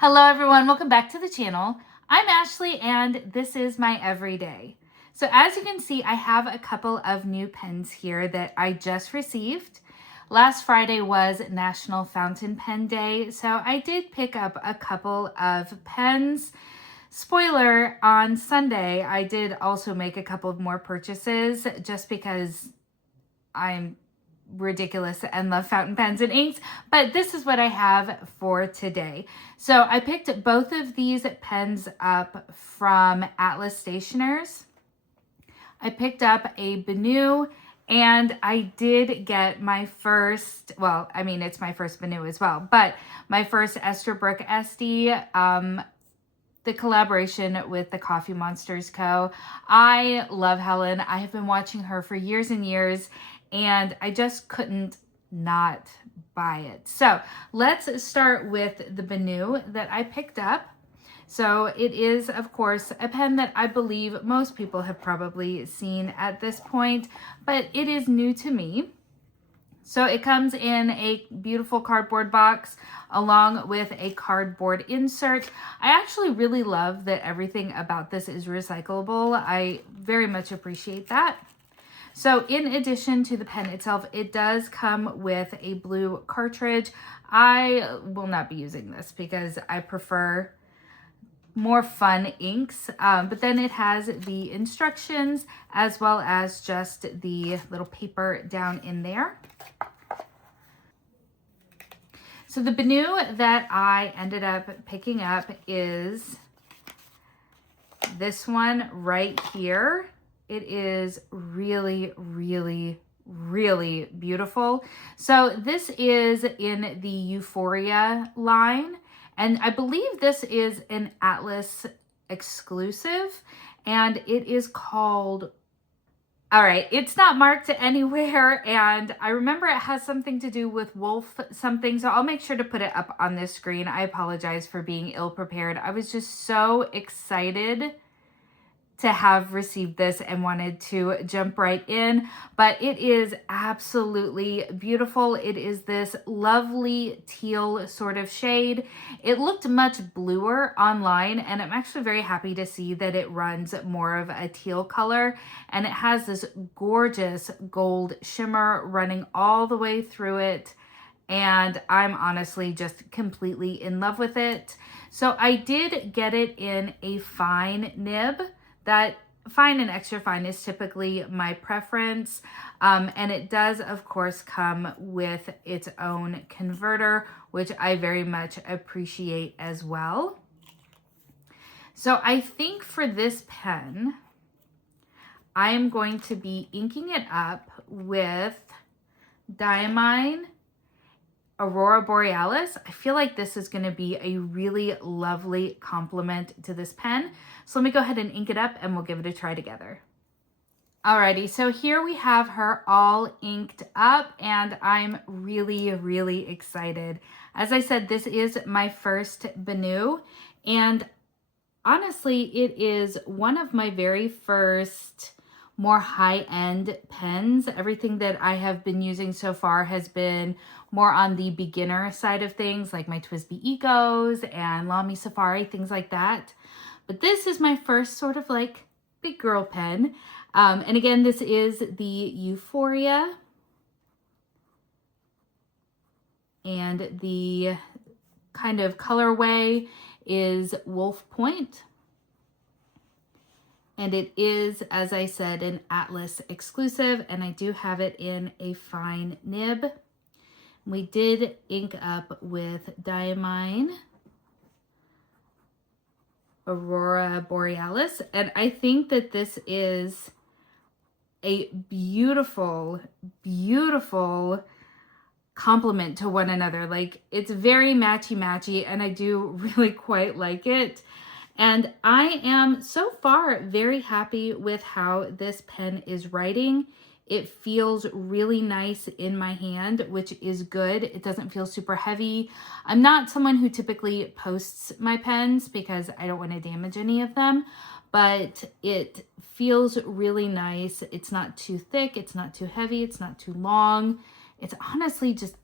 Hello everyone, welcome back to the channel. I'm Ashley and this is my everyday. So as you can see, I have a couple of new pens here that I just received. Last Friday was National Fountain Pen Day, so I did pick up a couple of pens. Spoiler, on Sunday, I did also make a couple of more purchases just because I'm ridiculous and love fountain pens and inks, but this is what I have for today. So I picked both of these pens up from Atlas Stationers. I picked up a BENU and I did get my first, well, I mean, it's my first BENU as well, but my first Esterbrook SD, the collaboration with the Coffee Monsterz Co. I love Helen. I have been watching her for years and years, and I just couldn't not buy it. So let's start with the BENU that I picked up. So it is, of course, a pen that I believe most people have probably seen at this point, but it is new to me. So it comes in a beautiful cardboard box along with a cardboard insert. I actually really love that everything about this is recyclable. I very much appreciate that. So in addition to the pen itself, it does come with a blue cartridge. I will not be using this because I prefer more fun inks, but then it has the instructions as well as just the little paper down in there. So the BENU that I ended up picking up is this one right here. It is really, really, really beautiful. So this is in the Euphoria line, and I believe this is an Atlas exclusive, and it is called, all right, it's not marked anywhere, and I remember it has something to do with wolf something, so I'll make sure to put it up on this screen. I apologize for being ill-prepared. I was just so excited to have received this and wanted to jump right in, but it is absolutely beautiful. It is this lovely teal sort of shade. It looked much bluer online, and I'm actually very happy to see that it runs more of a teal color, and it has this gorgeous gold shimmer running all the way through it, and I'm honestly just completely in love with it. So I did get it in a fine nib. That fine and extra fine is typically my preference, and it does of course come with its own converter, which I very much appreciate as well. So I think for this pen, I am going to be inking it up with Diamine Aurora Borealis. I feel like this is going to be a really lovely complement to this pen. So let me go ahead and ink it up and we'll give it a try together. Alrighty, so here we have her all inked up and I'm really, really excited. As I said, this is my first BENU, and honestly, it is one of my very first more high-end pens. Everything that I have been using so far has been more on the beginner side of things, like my TWSBI Ecos and Lamy Safari, things like that. But this is my first sort of like big girl pen. And again, this is the Euphoria. And the kind of colorway is Wolf Point. And it is, as I said, an Atlas exclusive, and I do have it in a fine nib. We did ink up with Diamine Aurora Borealis, and I think that this is a beautiful, beautiful complement to one another. Like, it's very matchy-matchy, and I do really quite like it. And I am so far very happy with how this pen is writing. It feels really nice in my hand, which is good. It doesn't feel super heavy. I'm not someone who typically posts my pens because I don't want to damage any of them, but it feels really nice. It's not too thick. It's not too heavy. It's not too long. It's honestly just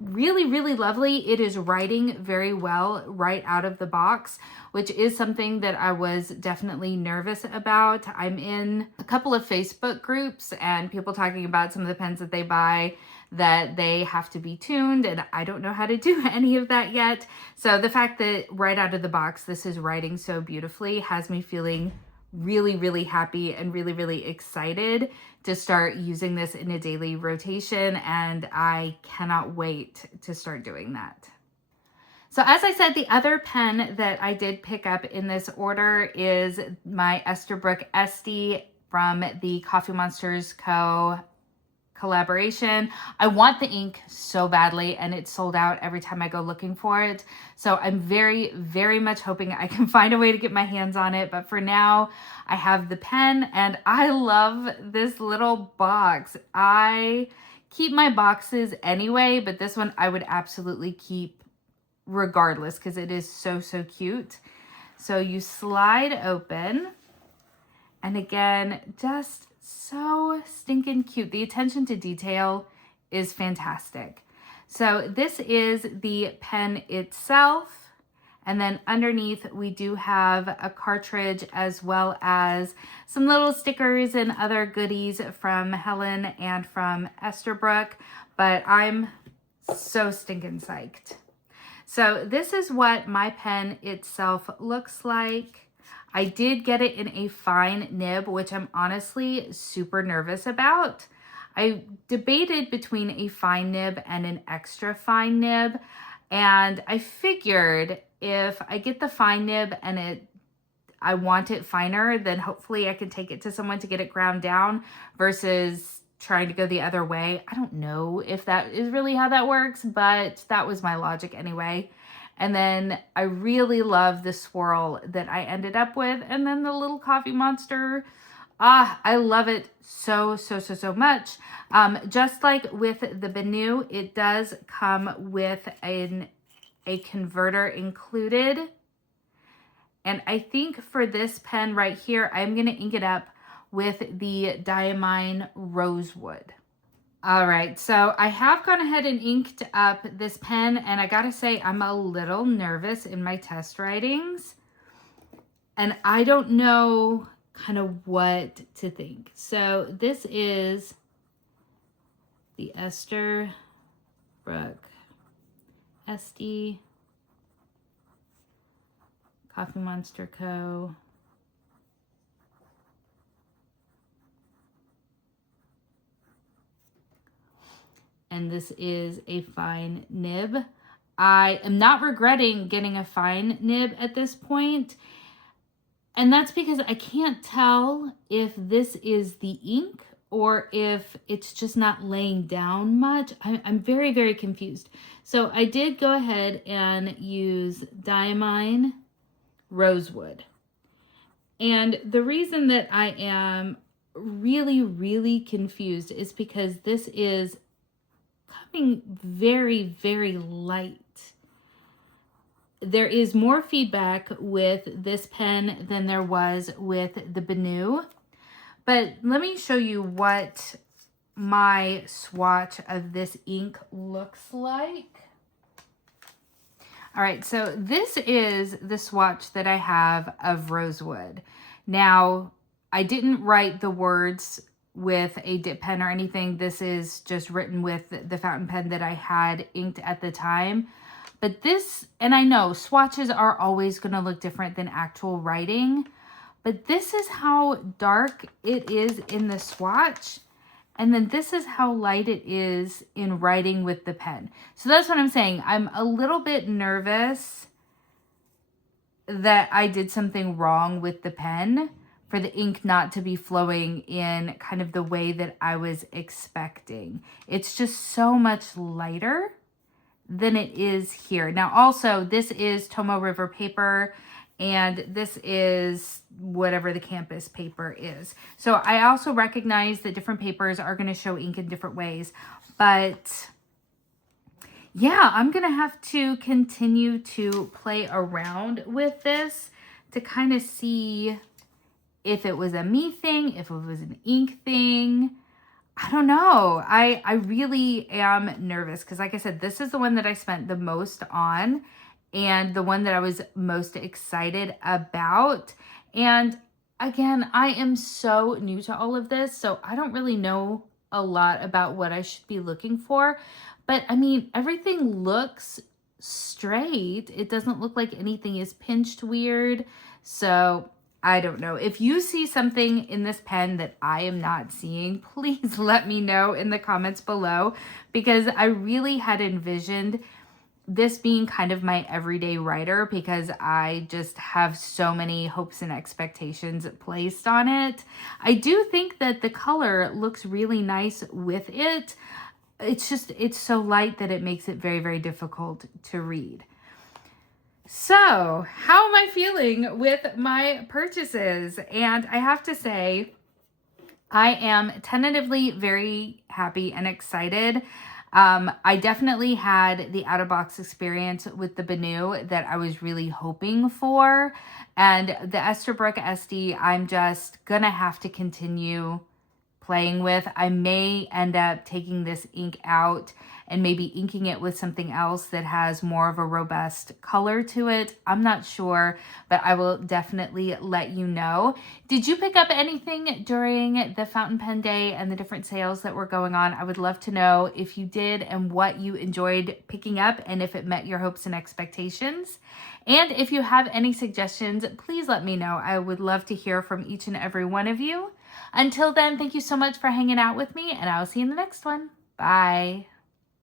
really, really lovely. It is writing very well right out of the box, which is something that I was definitely nervous about. I'm in a couple of Facebook groups and people talking about some of the pens that they buy that they have to be tuned, and I don't know how to do any of that yet. So the fact that right out of the box this is writing so beautifully has me feeling really, really happy and really, really excited to start using this in a daily rotation, and I cannot wait to start doing that. So as I said, the other pen that I did pick up in this order is my Esterbrook Esty from the Coffee Monsterz Co collaboration. I want the ink so badly, and it's sold out every time I go looking for it. So I'm very, very much hoping I can find a way to get my hands on it. But for now, I have the pen, and I love this little box. I keep my boxes anyway, but this one I would absolutely keep regardless because it is so, so cute. So you slide open, and again, just so stinking cute. The attention to detail is fantastic. So this is the pen itself. And then underneath we do have a cartridge as well as some little stickers and other goodies from Helen and from Esterbrook. But I'm so stinking psyched. So this is what my pen itself looks like. I did get it in a fine nib, which I'm honestly super nervous about. I debated between a fine nib and an extra fine nib, and I figured if I get the fine nib and I want it finer, then hopefully I can take it to someone to get it ground down versus trying to go the other way. I don't know if that is really how that works, but that was my logic anyway. And then I really love the swirl that I ended up with. And then the little Coffee Monster. I love it so, so, so, so much. Just like with the BENU, it does come with a converter included. And I think for this pen right here, I'm going to ink it up with the Diamine Rosewood. All right, so I have gone ahead and inked up this pen, and I gotta say I'm a little nervous in my test writings, and I don't know kind of what to think. So this is the Esterbrook Esty Coffee Monsterz Co. And this is a fine nib. I am not regretting getting a fine nib at this point. And that's because I can't tell if this is the ink or if it's just not laying down much. I'm very, very confused. So I did go ahead and use Diamine Rosewood. And the reason that I am really, really confused is because this is coming very, very light. There is more feedback with this pen than there was with the BENU. But let me show you what my swatch of this ink looks like. All right, so this is the swatch that I have of Rosewood. Now, I didn't write the words with a dip pen or anything. This is just written with the fountain pen that I had inked at the time. But this, and I know swatches are always going to look different than actual writing, but this is how dark it is in the swatch. And then this is how light it is in writing with the pen. So that's what I'm saying. I'm a little bit nervous that I did something wrong with the pen for the ink not to be flowing in kind of the way that I was expecting. It's just so much lighter than it is here. Now also, this is Tomoe River paper, and this is whatever the campus paper is. So I also recognize that different papers are going to show ink in different ways, but yeah, I'm going to have to continue to play around with this to kind of see if it was a me thing, if it was an ink thing. I don't know. I really am nervous because, like I said, this is the one that I spent the most on and the one that I was most excited about. And again, I am so new to all of this, so I don't really know a lot about what I should be looking for. But I mean, everything looks straight. It doesn't look like anything is pinched weird. So I don't know. If you see something in this pen that I am not seeing, please let me know in the comments below, because I really had envisioned this being kind of my everyday writer because I just have so many hopes and expectations placed on it. I do think that the color looks really nice with it. It's so light that it makes it very, very difficult to read. So, how am I feeling with my purchases? And I have to say, I am tentatively very happy and excited. I definitely had the out-of-box experience with the BENU that I was really hoping for. And the Esterbrook SD, I'm just gonna have to continue playing with. I may end up taking this ink out and maybe inking it with something else that has more of a robust color to it. I'm not sure, but I will definitely let you know. Did you pick up anything during the fountain pen day and the different sales that were going on? I would love to know if you did and what you enjoyed picking up and if it met your hopes and expectations. And if you have any suggestions, please let me know. I would love to hear from each and every one of you. Until then, thank you so much for hanging out with me, and I'll see you in the next one. Bye.